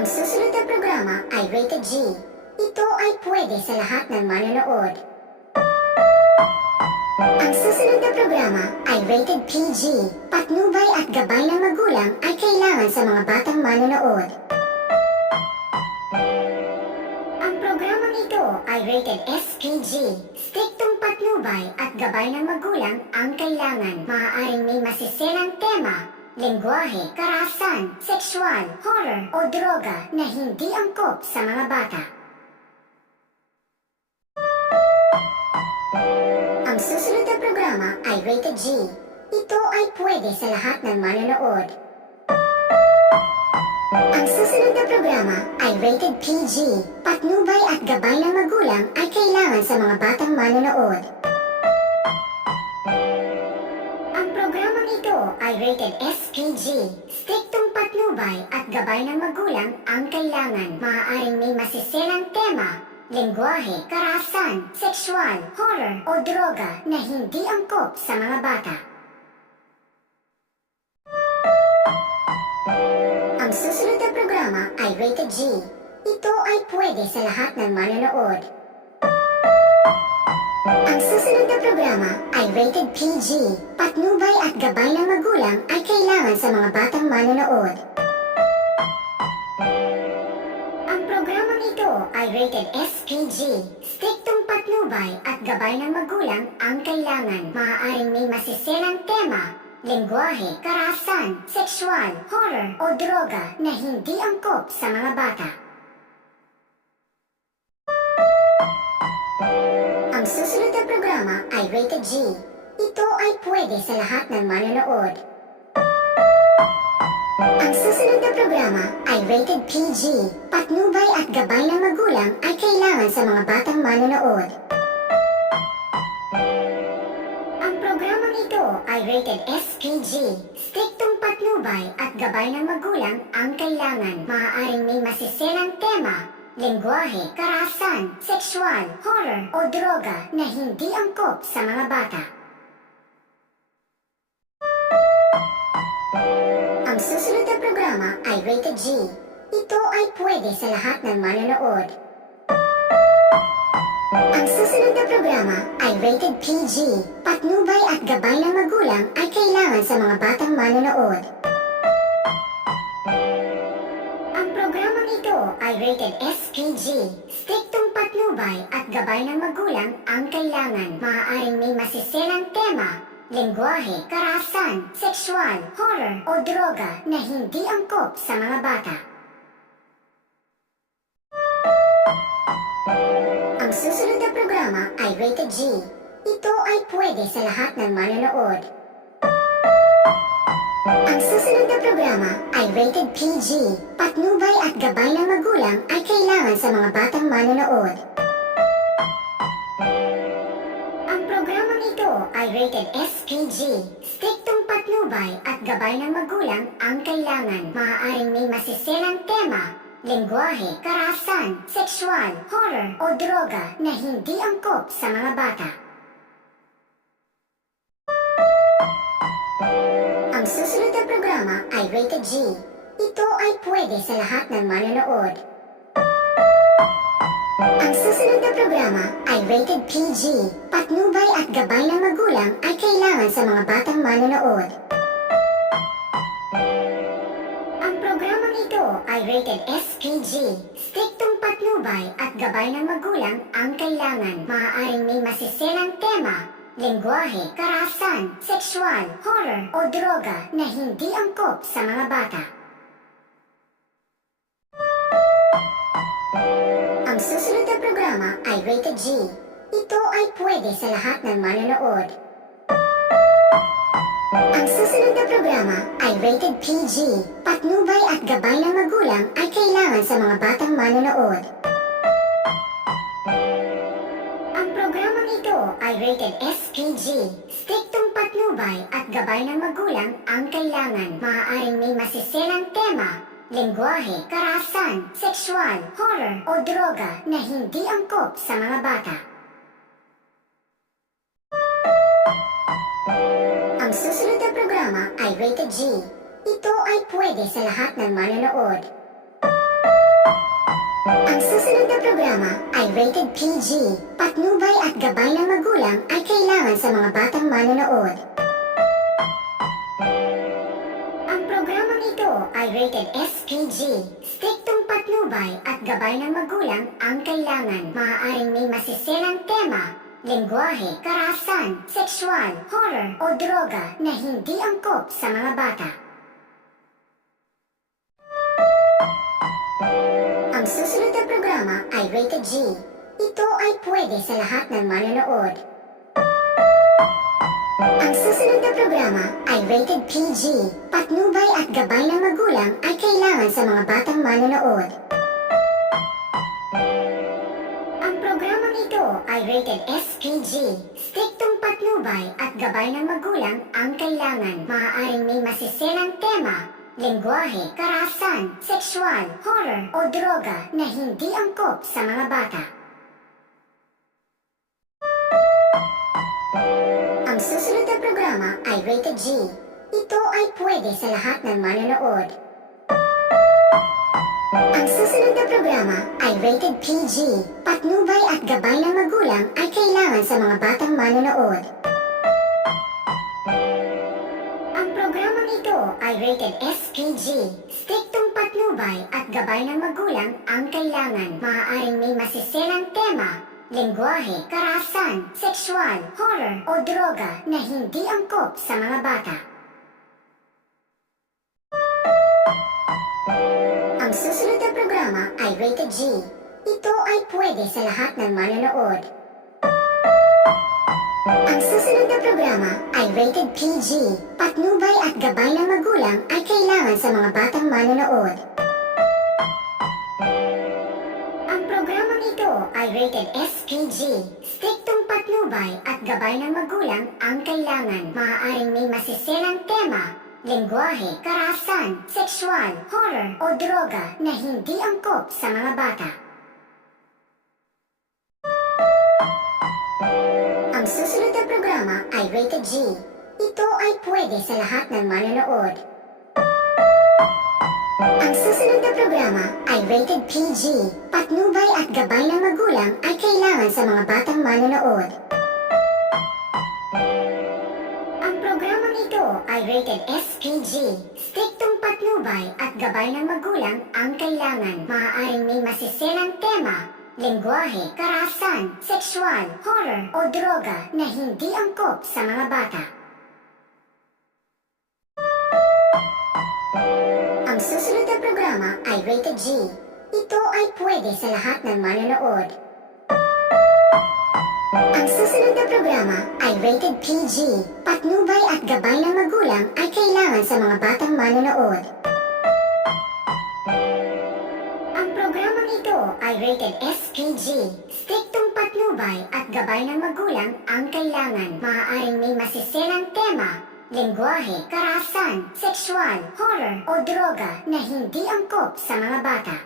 Ang susunod na programa ay rated G. Ito ay pwede sa lahat ng manonood. Ang susunod na programa ay rated PG. Patnubay at gabay ng magulang ay kailangan sa mga batang manonood. Ang programang ito ay rated SPG. Striktong patnubay at gabay ng magulang ang kailangan. Maaaring may masiselang tema, lengguwahe, karahasan, sexual, horror o droga na hindi angkop sa mga bata. Ang susunod na programa ay rated G. Ito ay pwede sa lahat ng manonood. Ang susunod na programa ay rated PG. Patnubay at gabay ng magulang ay kailangan sa mga batang manonood. Ang programang ito ay rated SPG. Striktong patnubay at gabay ng magulang ang kailangan. Maaaring may masiselang tema, lengguwahe, karahasan, sexual, horror o droga na hindi angkop sa mga bata. Ang susunod na programa ay rated G. Ito ay pwede sa lahat ng manonood. Ang susunod na programa ay rated PG. Patnubay at gabay ng magulang ay kailangan sa mga batang manonood. Ang programang ito ay rated SPG. Striktong patnubay at gabay ng magulang ang kailangan. Maaaring may masiselang tema, lengguwahe, karahasan, sexual, horror o droga na hindi angkop sa mga bata. Ang susunod na programa ay rated G. Ito ay pwede sa lahat ng manonood. Ang susunod na programa ay rated PG. Patnubay at gabay ng magulang ay kailangan sa mga batang manonood. Ang programang ito ay rated SPG. Striktong patnubay at gabay ng magulang ang kailangan. Maaaring may masiselang tema, lengguwahe, karahasan, sexual, horror o droga na hindi angkop sa mga bata. Ang susunod na programa ay rated G. Ito ay pwede sa lahat ng manonood. Ang susunod na programa ay rated PG. Patnubay at gabay ng magulang ay kailangan sa mga batang manonood. Ang programang ito ay rated SPG. Striktong patnubay at gabay ng magulang ang kailangan. Maaaring may masiselang tema, lengguwahe, karahasan, sexual, horror o droga na hindi angkop sa mga bata. Ang susunod na programa ay rated G. Ito ay pwede sa lahat ng manonood. Ang susunod na programa ay rated PG. Patnubay at gabay ng magulang ay kailangan sa mga batang manonood. Ang programang ito ay rated SPG. Striktong patnubay at gabay ng magulang ang kailangan. Maaaring may masiselang tema, lengguwahe, karahasan, sexual, horror o droga na hindi angkop sa mga bata. Ang susunod na programa ay rated G. Ito ay pwede sa lahat ng manonood. Ang susunod na programa ay rated PG. Patnubay at gabay ng magulang ay kailangan sa mga batang manonood. Ang programang ito ay rated SPG. Striktong patnubay at gabay ng magulang ang kailangan. Maaaring may masiselang tema, lengguwahe, karahasan, sexual, horror o droga na hindi angkop sa mga bata. Ang susunod na programa ay rated G. Ito ay pwede sa lahat ng manonood. Ang susunod na programa ay rated PG. Patnubay at gabay ng magulang ay kailangan sa mga batang manonood. Ang programang ito ay rated SPG. Striktong patnubay at gabay ng magulang ang kailangan. Maaaring may masiselang tema, lengguwahe, karahasan, sexual, horror o droga na hindi angkop sa mga bata. Ang susunod na programa ay rated G. Ito ay pwede sa lahat ng manonood. Ang susunod na programa ay rated PG. Patnubay at gabay ng magulang ay kailangan sa mga batang manonood. Ang programang ito ay rated SPG. Striktong patnubay at gabay ng magulang ang kailangan. Maaaring may masiselang tema, lengguwahe, karahasan, sexual, horror o droga na hindi angkop sa mga bata. Ang susunod na programa ay rated G. Ito ay pwede sa lahat ng manonood. Ang susunod na programa ay rated PG. Patnubay at gabay ng magulang ay kailangan sa mga batang manonood. Ang programang ito ay rated SPG. Striktong patnubay at gabay ng magulang ang kailangan. Maaaring may masiselang tema, lengguwahe, karahasan, sexual, horror o droga na hindi angkop sa mga bata. Ang susunod na programa ay rated G. Ito ay pwede sa lahat ng manonood. Ang susunod na programa ay rated PG. Patnubay at gabay ng magulang ay kailangan sa mga batang manonood. Ang programang ito ay rated SPG. Striktong patnubay at gabay ng magulang ang kailangan. Maaaring may masiselang tema, lengguwahe, karahasan, sexual, horror o droga na hindi angkop sa mga bata. Ang susunod na programa ay rated G. Ito ay pwede sa lahat ng manonood. Ang susunod na programa ay rated PG. Patnubay at gabay ng magulang ay kailangan sa mga batang manonood. Ang programang ito ay rated SPG. Striktong patnubay at gabay ng magulang ang kailangan. Maaaring may masiselang tema, lengguwahe, karahasan, sexual, horror o droga na hindi angkop sa mga bata. Ang susunod na programa ay rated G. Ito ay pwede sa lahat ng manonood. Ang susunod na programa ay rated PG. Patnubay at gabay ng magulang ay kailangan sa mga batang manonood. Ang programang ito ay rated SPG. Striktong patnubay at gabay ng magulang ang kailangan. Maaaring may masiselang tema, lengguwahe, karahasan, sexual, horror o droga na hindi angkop sa mga bata. Ang susunod na programa ay rated G. Ito ay pwede sa lahat ng manonood. Ang susunod na programa ay rated PG. Patnubay at gabay ng magulang ay kailangan sa mga batang manonood. Ang programang ito ay rated SPG. Striktong patnubay at gabay ng magulang ang kailangan. Maaaring may masiselang tema, lengguwahe, karahasan, sexual, horror o droga na hindi angkop sa mga bata. Ang susunod na programa ay rated G. Ito ay pwede sa lahat ng manonood. Ang susunod na programa ay rated PG. Patnubay at gabay ng magulang ay kailangan sa mga batang manonood. Ang programang ito ay rated SPG. Striktong patnubay at gabay ng magulang ang kailangan. Maaaring may masiselang tema, lengguwahe, karahasan, sexual, horror o droga na hindi angkop sa mga bata.